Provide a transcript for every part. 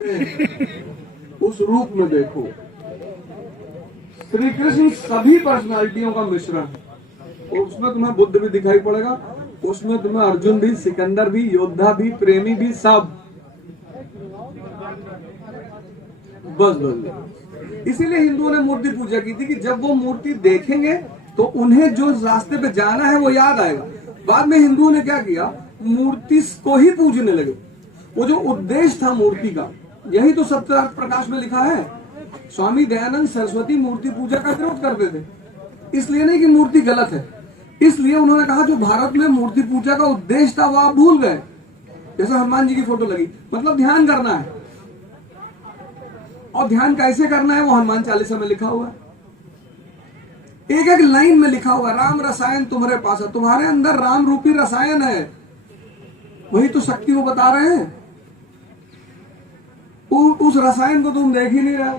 उस रूप में देखो। श्री कृष्ण सभी पर्सनालिटियों का मिश्रण है, और उसमें तुम्हें बुद्ध भी दिखाई पड़ेगा, उसमें तुम्हें अर्जुन भी, सिकंदर भी, योद्धा भी, प्रेमी भी, सब। बस बस इसीलिए हिंदुओं ने मूर्ति पूजा की थी कि जब वो मूर्ति देखेंगे तो उन्हें जो रास्ते पे जाना है वो याद आएगा। बाद में हिंदुओं ने क्या किया, मूर्ति को ही पूजने लगे। वो जो उद्देश्य था मूर्ति का, यही तो सत्यार्थ प्रकाश में लिखा है। स्वामी दयानंद सरस्वती मूर्ति पूजा का विरोध करते थे, इसलिए नहीं कि मूर्ति गलत है, इसलिए उन्होंने कहा जो भारत में मूर्ति पूजा का उद्देश्य था वो आप भूल गए। जैसे हनुमान जी की फोटो लगी, मतलब ध्यान करना है, और ध्यान कैसे करना है वो हनुमान चालीसा में लिखा हुआ है। एक एक लाइन में लिखा हुआ, राम रसायन तुम्हारे पास है, तुम्हारे अंदर राम रूपी रसायन है, वही तो शक्ति वो बता रहे हैं। उस रसायन को तुम देख ही नहीं रहे,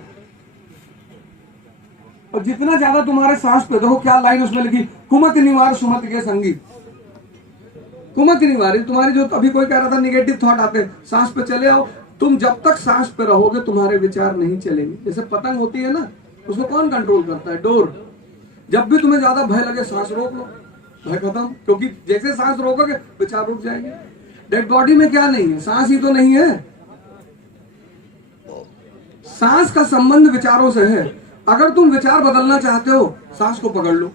और जितना ज्यादा तुम्हारे सांस पे, देखो क्या लाइन उसमें लिखी, कुमत निवार सुमत के संगी। कुमत निवार, तुम्हारी जो अभी कोई कह रहा था निगेटिव थॉट आते, सांस पे चले आओ। तुम जब तक सांस पे रहोगे तुम्हारे विचार नहीं चलेंगे। जैसे पतंग होती है ना, उसको कौन कंट्रोल करता है, डोर। जब भी तुम्हें ज्यादा भय लगे सांस रोक लो, भय खत्म, क्योंकि जैसे सांस रोकोगे विचार रुक जाएंगे। डेड बॉडी में क्या नहीं है, सांस ही तो नहीं है। सांस का संबंध विचारों से है। अगर तुम विचार बदलना चाहते हो, सांस को पकड़ लो।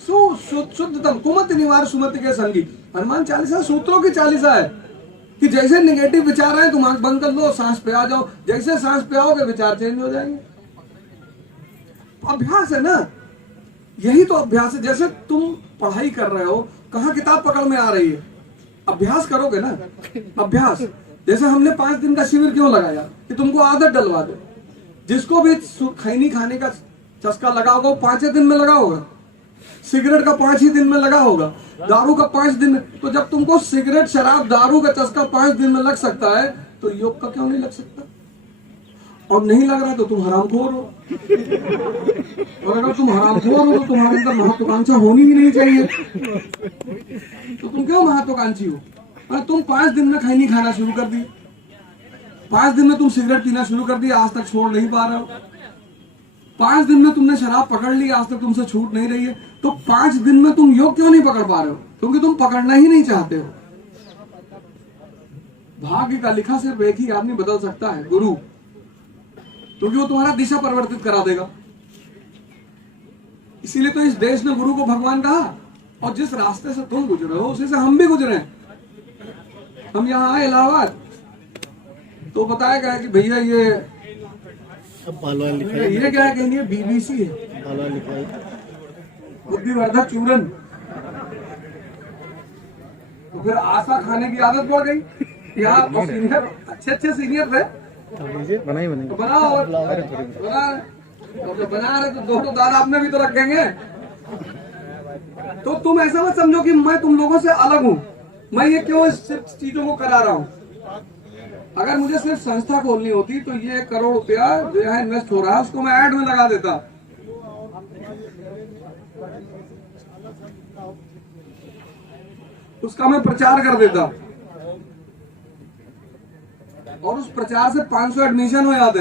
शुद्धतम कुमत निवार सुमति के संगी। हनुमान चालीसा सूत्रों की चालीसा है कि जैसे निगेटिव विचार आए तुम आंख बंद कर लो, सांस पे आ जाओ। जैसे सांस पे आओगे विचार चेंज हो जाएंगे। अभ्यास है ना, यही तो अभ्यास है। जैसे तुम पढ़ाई कर रहे हो, कहाँ किताब पकड़ में आ रही है, अभ्यास करोगे ना। अभ्यास जैसे हमने 5 दिन का शिविर क्यों लगाया कि तुमको आदत डलवा दे। जिसको भी खैनी खाने का चस्का लगा होगा वो 5 दिन में लगा होगा, सिगरेट का 5 ही दिन में लगा होगा, दारू का 5 दिन में। तो जब तुमको सिगरेट, शराब, दारू का चस्का 5 दिन में लग सकता है तो योग का क्यों नहीं लग सकता। और नहीं लग रहा तो तुम हरामखोर हो, और अगर तुम हरामखोर हो तो तुम्हारे अंदर महत्वाकांक्षा होनी ही नहीं चाहिए। तो तुम क्यों महत्वाकांक्षी हो। अरे तुम 5 दिन में खैनी खाना शुरू कर दी, 5 दिन में तुम सिगरेट पीना शुरू कर दिया, आज तक छोड़ नहीं पा रहे हो। 5 दिन में तुमने शराब पकड़ ली, आज तक तुमसे छूट नहीं रही है। तो 5 दिन में तुम योग क्यों नहीं पकड़ पा रहे हो, क्योंकि तुम पकड़ना ही नहीं चाहते हो। भाग्य का लिखा सिर्फ एक ही आदमी बदल सकता है, गुरु, क्योंकि वो तुम्हारा दिशा परिवर्तित करा देगा। इसीलिए तो इस देश ने गुरु को भगवान कहा, और जिस रास्ते से तुम गुजरे हो उसी से हम भी गुजरे हैं। हम यहाँ आए इलाहाबाद तो बताया गया कि भैया ये क्या है, कहेंगे BBC है, बुद्धिवर्धक चूरन। तो फिर आशा खाने की आदत पड़ गई। यहाँ सीनियर अच्छे सीनियर थे, तो बनाओ बना रहे तो दोनों दादा आपने भी तो रखेंगे। तो तुम ऐसा मत समझो कि मैं तुम लोगों से अलग हूँ, मैं ये क्यों इस चीजों को करा रहा हूँ। अगर मुझे सिर्फ संस्था खोलनी होती तो ये 1 करोड़ रुपया जो यहाँ इन्वेस्ट हो रहा है उसको मैं ऐड में लगा देता, उसका मैं प्रचार कर देता, और उस प्रचार से 500 एडमिशन हो जाते।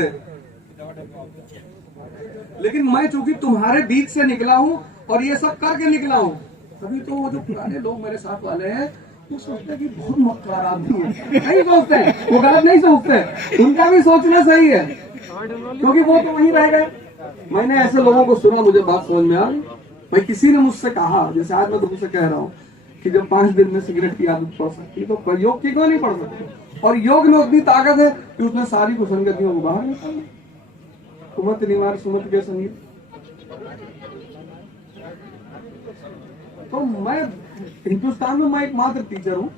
लेकिन मैं चूंकि तुम्हारे बीच से निकला हूं और ये सब करके निकला हूं, तभी तो वो जो पुराने लोग मेरे साथ वाले हैं वो सोचते हैं कि बहुत मक्कार आदमी है। नहीं सोचते, वो गलत नहीं सोचते, उनका भी सोचना सही है, क्योंकि वो तो वहीं रह गए। मैंने ऐसे लोगों को सुना, मुझे बात समझ में आ गई। भाई किसी ने मुझसे कहा, जैसे आज मैं तुमसे कह रहा हूँ कि जब 5 दिन में सिगरेट की आदत पड़ सकती तो योग की क्यों नहीं पड़ सकती। और योग में उतनी ताकत है कि उसने सारी कुसंगतियों को बाहर निकाला। कुमत निवार सुमत के संगीत। तो मैं हिंदुस्तान में मैं एकमात्र टीचर हूँ,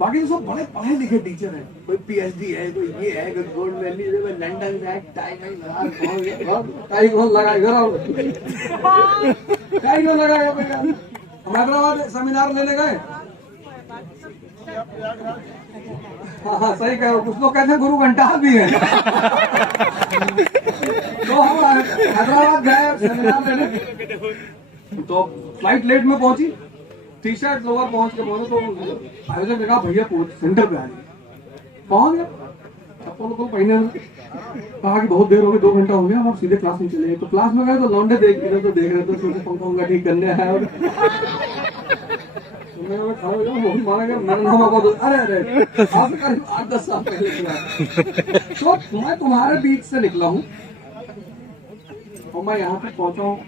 बाकी तो सब बड़े पढ़े लिखे टीचर हैं। कोई PhD है, कोई ये है, कोई गोल्ड मेडल, कोई लंदन से टाई कौन लगाएगा, टाई कौन लगाएगा। हम हैदराबाद सेमिनार लेने गए, हाँ सही कह रहे हो, कुछ लोग कहते हैं गुरु घंटा भी है। तो हम हैदराबाद गए सेमिनार लेने, तो फ्लाइट लेट में पहुंची, टी-शर्ट लोअर पहुंच के पहुंचे, तो आयोजक ने कहा भैया सेंटर पे आ गए। पहुंच गए, चप्पल को पहने कहा कि बहुत देर हो गई, 2 घंटा हो गया, हम सीधे क्लास में चले गए। तो क्लास में गए तो लौंडे देख रहे तो देख रहे थे, सोचे पंखा उनका ठीक करने आया और मैं खड़ा हो गया, मारा गया, मेरा नाम आपको अरे आप करीब 8-10 साल पहले तो मैं तुम्हारे बीच से निकला हूँ और मैं यहाँ तक पहुंचा हूँ,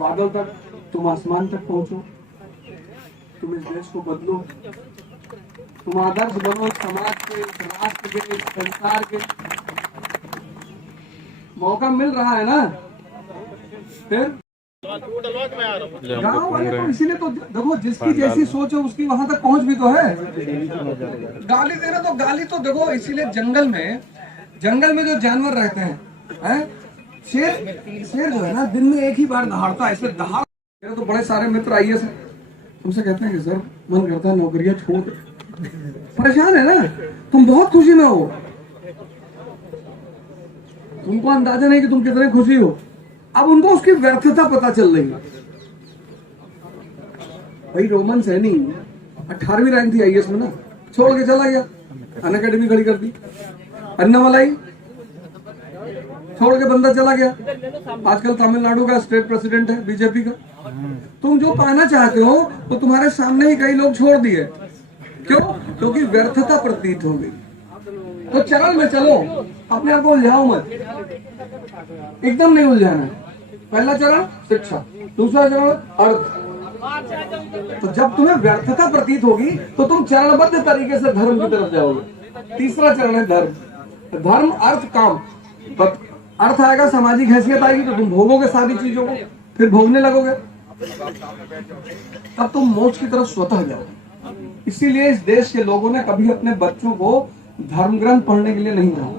बादल तक, तुम आसमान तक पहुंचो, तुम इस देश को बदलो, तुम आदर्श बनो समाज के, राष्ट्र के, संसार के। मौका मिल रहा है ना। फिर गाँव वाले तो इसीलिए तो देखो, जिसकी जैसी सोच है उसकी वहां तक पहुंच भी तो है। गाली देना तो गाली तो देखो, इसीलिए जंगल में जो जानवर रहते हैं, शेर जो है ना दिन में एक ही बार दहाड़ता है। इसमें दहाड़, मेरे तो बड़े सारे मित्र आईएएस हैं, तुमसे कहते हैं कि सर मन करता है नौकरियां छोड़, परेशान है ना, तुम बहुत खुशी में हो, तुमको अंदाजा नहीं कि तुम कितने खुशी हो। अब उनको उसकी व्यर्थता पता चल रही है। भाई रोमन सैनी 18वीं रैंक थी आईएएस में ना, छोड़ के चला गया, अन अकेडमी खड़ी कर दी। अन्नामलाई छोड़ के बंदा चला गया, आजकल तमिलनाडु का स्टेट प्रेसिडेंट है बीजेपी का। तुम जो पाना चाहते हो वो तुम्हारे सामने ही कई लोग छोड़ दिए। क्यों? क्योंकि व्यर्थता प्रतीत हो गई। तो चरण में चलो, अपने आप को उलझाओ मत, एकदम नहीं उलझाना। पहला चरण शिक्षा, दूसरा चरण अर्थ। तो जब तुम्हें व्यर्थता प्रतीत होगी तो तुम चरणबद्ध तरीके से धर्म की तरफ जाओगे। तीसरा चरण है धर्म, धर्म अर्थ काम। अर्थ आएगा, सामाजिक हैसियत आएगी तो तुम भोगोगे सारी चीजों को, फिर भोगने लगोगे, तब तुम मोक्ष की तरफ स्वतः जाओगे। इसीलिए इस देश के लोगों ने कभी अपने बच्चों को धर्म ग्रंथ पढ़ने के लिए नहीं कहा।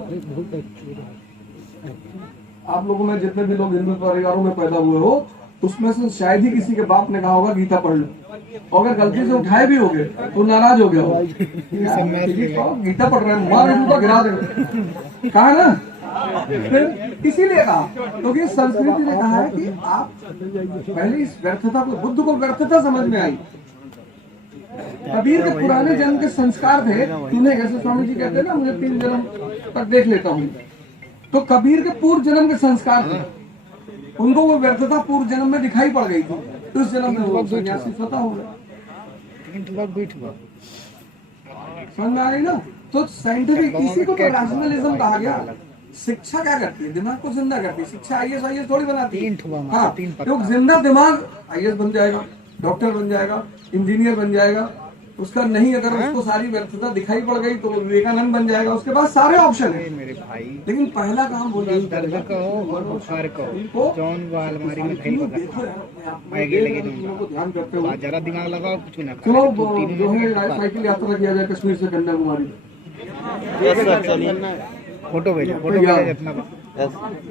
आप लोगों में जितने भी लोग हिंदू परिवारों में पैदा हुए हो, उसमें से शायद ही किसी के बाप ने कहा होगा गीता पढ़ लो, और अगर गलती से उठाए भी होगे तो नाराज हो गया हो, गीता पढ़ रहे हैं, मार गिरा दे, कहा ना। इसीलिए कहा क्योंकि संस्कृति ने कहा है कि आप पहले इस व्यर्थता को, बुद्ध को व्यर्थता समझ में आई। कबीर के पुराने जन्म के संस्कार थे, इन्हें जैसे स्वामी जी कहते हैं ना, मुझे 3 जन्म तक देख लेता हूँ, तो कबीर के पूर्व जन्म के संस्कार थे, उनको वो व्यर्थता पूर्व जन्म में दिखाई पड़ गई थी। उस जन्म में वो सन्यासी स्वतः हो गए। समझ में आ रही ना। तो साइंटिफिक, इसी को तो रैशनलिज्म कहा गया। शिक्षा क्या करती है? दिमाग को जिंदा करती है। शिक्षा आईएएस थोड़ी बनाती है। हाँ, तो जिंदा दिमाग आईएएस बन जाएगा, डॉक्टर बन जाएगा, इंजीनियर बन जाएगा। उसका नहीं, अगर उसको सारी व्यर्थता दिखाई पड़ गई तो विवेकानंद बन जाएगा। उसके पास सारे ऑप्शन है, लेकिन पहला काम वो नहीं करेगा। ध्यान करते हुए जरा दिमाग लगाओ, कुछ ना चलो जो है साइकिल यात्रा किया जाए कश्मीर से कन्याकुमारी। फोटो भेजो,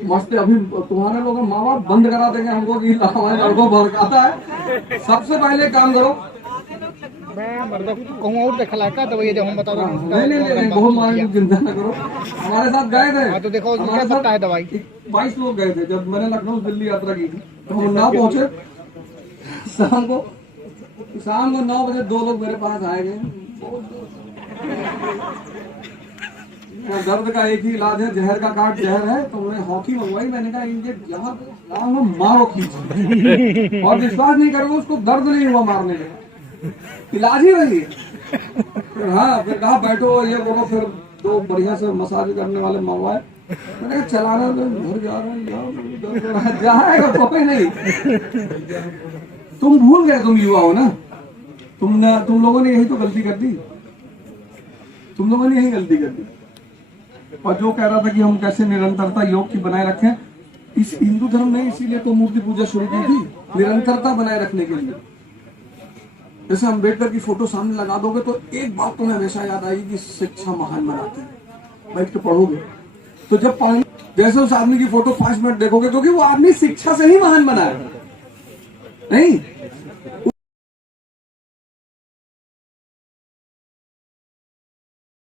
मस्त। अभी तुम्हारे लोग माँ बाप बंद करा देंगे हमको कि हमारे लड़कों भड़काता है। सबसे पहले काम करो, कहूँ और देखा का तो ये जो हम बता रहे हैं, नहीं बहुत मारे चिंता न करो। हमारे साथ गए थे तो देखो हमारे साथ है दवाई 22 लोग गए थे। जब मैंने लखनऊ दिल्ली यात्रा की थी तो हम ना पहुंचे, शाम को 9 बजे 2 लोग मेरे पास आए गए। दर्द का एक ही इलाज है, जहर का काट जहर है। तो उन्हें हॉकी मंगवाई। मैंने कहा इनके जहाँ मारो खींच, और विश्वास नहीं करोगे उसको दर्द नहीं हुआ मारने में, इलाज ही वही है। हाँ, फिर कहा बैठो ये बोलो, फिर 2 बढ़िया से मसाज करने वाले मंगवाए। मैंने कहा चलाना तो घर जा रहा हूँ, जाएगा कोई नहीं। तुम भूल गए, तुम युवा हो ना, तुम लोगों ने यही तो गलती कर दी, तुम लोगों ने यही गलती कर दी। और जो कह रहा था कि हम कैसे निरंतरता योग की बनाए रखें, इस हिंदू धर्म ने इसीलिए तो मूर्ति पूजा शुरू की थी, निरंतरता बनाए रखने के लिए। जैसे अम्बेडकर की फोटो सामने लगा दोगे तो एक बात तुम्हें हमेशा याद आएगी कि शिक्षा महान बनाती है। बैठ के पढ़ोगे तो जब पढ़, जैसे उस आदमी की फोटो 5 मिनट देखोगे क्योंकि वो आदमी शिक्षा से ही महान बना है। नहीं,